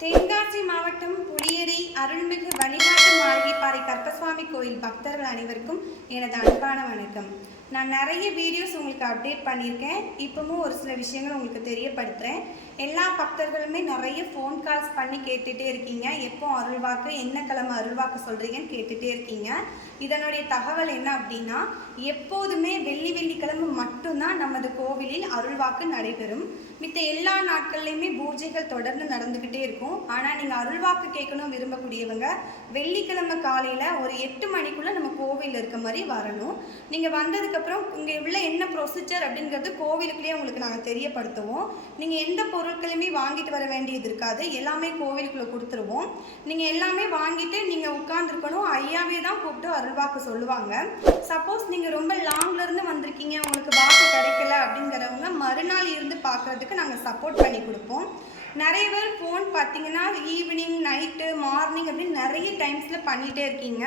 தென்காசி மாவட்டம் புளியரை அருள்மிகு வழிகாட்டு மாளிகைப்பாறை கற்பசுவாமி கோயில் பக்தர்கள் அனைவருக்கும் எனது அன்பான வணக்கம். நான் நிறைய வீடியோஸ் உங்களுக்கு அப்டேட் பண்ணியிருக்கேன். இப்பவும் ஒரு சில விஷயங்கள் உங்களுக்கு தெரியப்படுத்துகிறேன் எல்லா பக்தர்களுமே நிறைய ஃபோன் கால்ஸ் பண்ணி கேட்டுகிட்டே இருக்கீங்க. எப்போ அருள்வாக்கு என்ன கிழமை அருள்வாக்கு சொல்கிறீங்கன்னு கேட்டுகிட்டே இருக்கீங்க. இதனுடைய தகவல் என்ன அப்படின்னா எப்போதுமே வெள்ளி வெள்ளிக்கிழமை மட்டும்தான் நமது கோவிலில் அருள்வாக்கு நடைபெறும். மித்த எல்லா நாட்கள்லையுமே பூஜைகள் தொடர்ந்து நடந்துக்கிட்டே இருக்கும். ஆனால் நீங்கள் அருள்வாக்கு கேட்கணும் விரும்பக்கூடியவங்க வெள்ளிக்கிழமை காலையில் ஒரு எட்டு மணிக்குள்ளே நம்ம கோவிலில் இருக்க மாதிரி வரணும். நீங்கள் வந்ததுக்கப்புறம் இங்கே உள்ள என்ன ப்ரொசீஜர் அப்படிங்கிறது கோவிலுக்குள்ளேயே உங்களுக்கு நாங்கள் தெரியப்படுத்துவோம். நீங்கள் எந்த பொருட்களையுமே வாங்கிட்டு வர வேண்டியது இருக்காது. எல்லாமே கோவிலுக்குள்ளே கொடுத்துருவோம். நீங்கள் எல்லாமே வாங்கிட்டு நீங்கள் உட்காந்துருக்கணும் ஐயாவே தான் கூப்பிட்டு அருள்வாக்கு சொல்லுவாங்க. சப்போஸ் நீங்கள் ரொம்ப லாங்லேருந்து வந்திருக்கீங்க. உங்களுக்கு வாக்கு கிடைக்கல. ஆகிறதுக்கு நாங்கள் சப்போர்ட் பண்ணி கொடுப்போம். நிறைய பேர் ஃபோன் பார்த்தீங்கன்னா ஈவினிங் நைட்டு மார்னிங் அப்படின்னு நிறைய டைம்ஸில் பண்ணிகிட்டே இருக்கீங்க.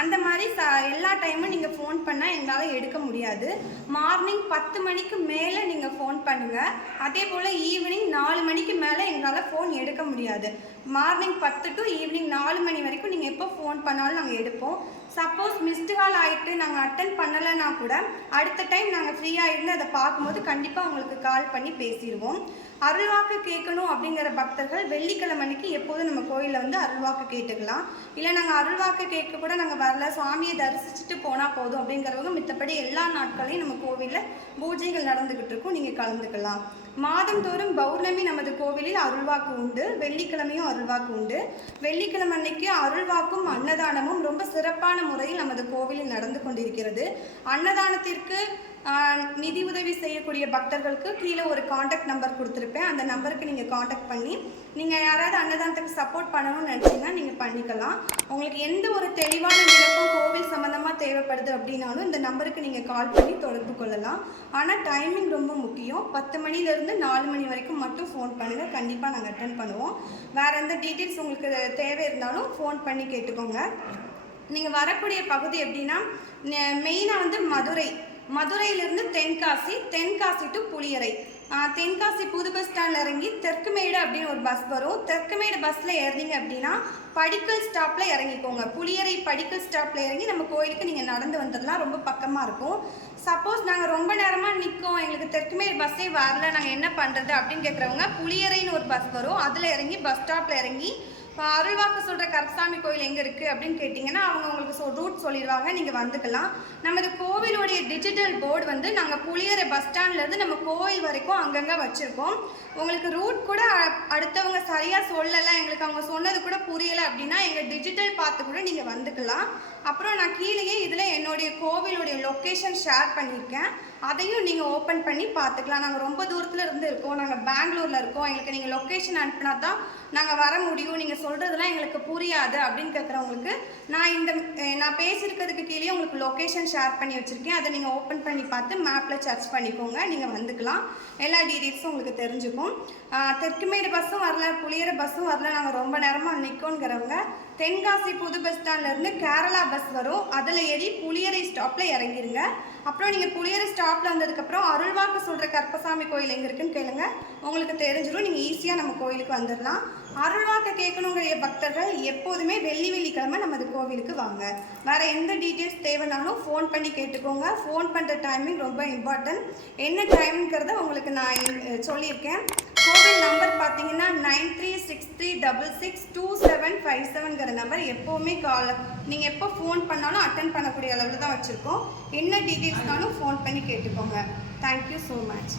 அந்த மாதிரி ச எல்லா டைமும் நீங்கள் ஃபோன் பண்ணால் எங்களால் எடுக்க முடியாது. மார்னிங் பத்து மணிக்கு மேலே நீங்கள் ஃபோன் பண்ணுங்கள் அதே போல் ஈவினிங் நாலு மணிக்கு மேலே எங்களால் ஃபோன் எடுக்க முடியாது. மார்னிங் பத்து டு ஈவினிங் நாலு மணி வரைக்கும் நீங்கள் எப்போ ஃபோன் பண்ணாலும் நாங்கள் எடுப்போம். சப்போஸ் மிஸ்டு கால் ஆகிட்டு நாங்கள் அட்டன் பண்ணலைன்னா கூட அடுத்த டைம் நாங்கள் ஃப்ரீயாக இருந்து அதை பார்க்கும்போது கண்டிப்பாக உங்களுக்கு கால் பண்ணி பேசிடுவோம். அருள்வாக்கு கேட்கணும் அப்படிங்கிற பக்தர்கள் வெள்ளிக்கிழமை அன்னைக்கு எப்போதும் நம்ம கோயிலில் வந்து அருள்வாக்கு கேட்டுக்கலாம். இல்லை நாங்கள் அருள்வாக்கு கேட்க கூட நாங்கள் வரல சுவாமியை தரிசிச்சுட்டு போனால் போதும் அப்படிங்கிறவங்க மித்தபடி எல்லா நாட்களையும் நம்ம கோவிலில் பூஜைகள் நடந்துக்கிட்டு இருக்கும். நீங்கள் கலந்துக்கலாம். மாதந்தோறும் பௌர்ணமி நமது கோவிலில் அருள்வாக்கு உண்டு வெள்ளிக்கிழமையும் அருள்வாக்கு உண்டு. வெள்ளிக்கிழமை அன்னைக்கு அருள்வாக்கும் அன்னதானமும் ரொம்ப சிறப்பான முறையில் நமது கோவிலில் நடந்து கொண்டிருக்கிறது. அன்னதானத்திற்கு ஆஹ், நிதி உதவி செய்யக்கூடிய பக்தர்களுக்கு கீழே ஒரு காண்டாக்ட் நம்பர் கொடுத்துருப்பேன். அந்த நம்பருக்கு நீங்கள் காண்டாக்ட் பண்ணி நீங்கள் யாராவது அன்னதானத்துக்கு சப்போர்ட் பண்ணணும்னு நினச்சிங்கன்னா நீங்கள் பண்ணிக்கலாம். உங்களுக்கு எந்த ஒரு தெளிவான விளக்கம் கோவில் சம்மந்த தேவைப்படுது அப்படின்னாலும் இந்த நம்பருக்கு நீங்கள் கால் பண்ணி தொடர்பு கொள்ளலாம். ஆனால் டைமிங் ரொம்ப முக்கியம். பத்து மணிலேருந்து நாலு மணி வரைக்கும் மட்டும் ஃபோன் பண்ணுங்கள் கண்டிப்பாக நாங்கள் அட்டன் பண்ணுவோம். வேறு எந்த டீட்டெயில்ஸ் உங்களுக்கு தேவை இருந்தாலும் ஃபோன் பண்ணி கேட்டுக்கோங்க. நீங்கள் வரக்கூடிய பகுதி எப்படின்னா மெயினாக வந்து மதுரை. மதுரையிலிருந்து தென்காசி தென்காசி டு புளியரை. தென்காசி புது பஸ் ஸ்டாண்டில் இறங்கி தெற்குமேடு அப்படின்னு ஒரு பஸ் வரும். தெற்குமேடு பஸ்ஸில் ஏறினீங்க அப்படின்னா படிக்கல் ஸ்டாப்பில் இறங்கிக்கோங்க. புளியரை படிக்கல் ஸ்டாப்பில் இறங்கி நம்ம கோயிலுக்கு நீங்கள் நடந்து வந்துடலாம். ரொம்ப பக்கமாக இருக்கும். சப்போஸ் நாங்கள் ரொம்ப நேரமாக நிற்கோம் எங்களுக்கு தெற்குமேடு பஸ்ஸே வரல. நாங்கள் என்ன பண்ணுறது அப்படின்னு கேட்குறவங்க புளியரைன்னு ஒரு பஸ் வரும். அதில் இறங்கி பஸ் ஸ்டாப்பில் இறங்கி இப்போ அருள்வாக்கு சொல்கிற கருப்பசாமி கோயில் எங்கே இருக்குது அப்படின்னு கேட்டிங்கன்னா அவங்க உங்களுக்கு சொ ரூட் சொல்லிடுவாங்க. நீங்கள் வந்துக்கலாம். நமது கோவிலுடைய டிஜிட்டல் போர்டு வந்து நாங்கள் புளியரை பஸ் ஸ்டாண்ட்லேருந்து நம்ம கோயில் வரைக்கும் அங்கங்கே வச்சுருக்கோம். உங்களுக்கு ரூட் கூட அடுத்தவங்க சரியாக சொல்லலை எங்களுக்கு அவங்க சொன்னது கூட புரியலை அப்படின்னா எங்கள் டிஜிட்டல் பார்த்து கூட நீங்கள் வந்துக்கலாம். அப்புறம் நான் கீழேயே இதில் என்னுடைய கோவிலுடைய லொக்கேஷன் ஷேர் பண்ணியிருக்கேன். அதையும் நீங்கள் ஓப்பன் பண்ணி பார்த்துக்கலாம். நாங்கள் ரொம்ப தூரத்தில் இருந்து இருக்கோம். நாங்கள் பெங்களூரில் இருக்கோம். எங்களுக்கு நீங்கள் லொக்கேஷன் அனுப்பினா தான் நாங்கள் வர முடியும். நீங்கள் சொல்கிறதுலாம் எங்களுக்கு புரியாது அப்படின்னு கேட்குறவங்களுக்கு நான் இந்த நான் பேசியிருக்கிறதுக்கு கீழே உங்களுக்கு லொக்கேஷன் ஷேர் பண்ணி வச்சுருக்கேன். அதை நீங்கள் ஓப்பன் பண்ணி பார்த்து மேப்பில் சர்ச் பண்ணிக்கோங்க. நீங்கள் வந்துக்கலாம். எல்லா டீடெயில்ஸும் உங்களுக்கு தெரிஞ்சுக்கும். தெற்குமேடு பஸ்ஸும் வரல புளியர பஸ்ஸும் வரல. நாங்கள் ரொம்ப நேரமாக நிற்கோங்கிறவங்க தென்காசி புது பஸ் ஸ்டாண்ட்லேருந்து கேரளா பஸ் வரும். அதில் ஏறி புளியரை ஸ்டாப்பில் இறங்கிருங்க. அப்புறம் நீங்கள் புளியரை ஸ்டாப்பில் வந்ததுக்கப்புறம் அருள்வாக்கு சொல்கிற கற்பசாமி கோயில் எங்கே இருக்குன்னு கேளுங்க. உங்களுக்கு தெரிஞ்சிடும் நீங்கள் ஈஸியாக நம்ம கோயிலுக்கு வந்துடலாம் அருள்வாக்கு கேட்கணுங்கிற பக்தர்கள் எப்போதுமே வெள்ளி வெள்ளிக்கிழமை நமது கோவிலுக்கு வாங்க. வேறு எந்த டீட்டெயில்ஸ் தேவைனாலும் ஃபோன் பண்ணி கேட்டுக்கோங்க. ஃபோன் பண்ணுற டைமிங் ரொம்ப இம்பார்ட்டன்ட் என்ன டைம்ங்கிறத உங்களுக்கு நான் சொல்லியிருக்கேன். கோவில் நம்பர் பார்த்தீங்கன்னா nine three six three double six two seven five செவன்கிற number எப்போவுமே கால் நீங்கள் எப்போ ஃபோன் பண்ணாலும் அட்டன் பண்ணக்கூடிய அளவில் தான் வச்சுருக்கோம். என்ன டீட்டெயில்ஸ்னாலும் ஃபோன் பண்ணி கேட்டுக்கோங்க. Thank you so much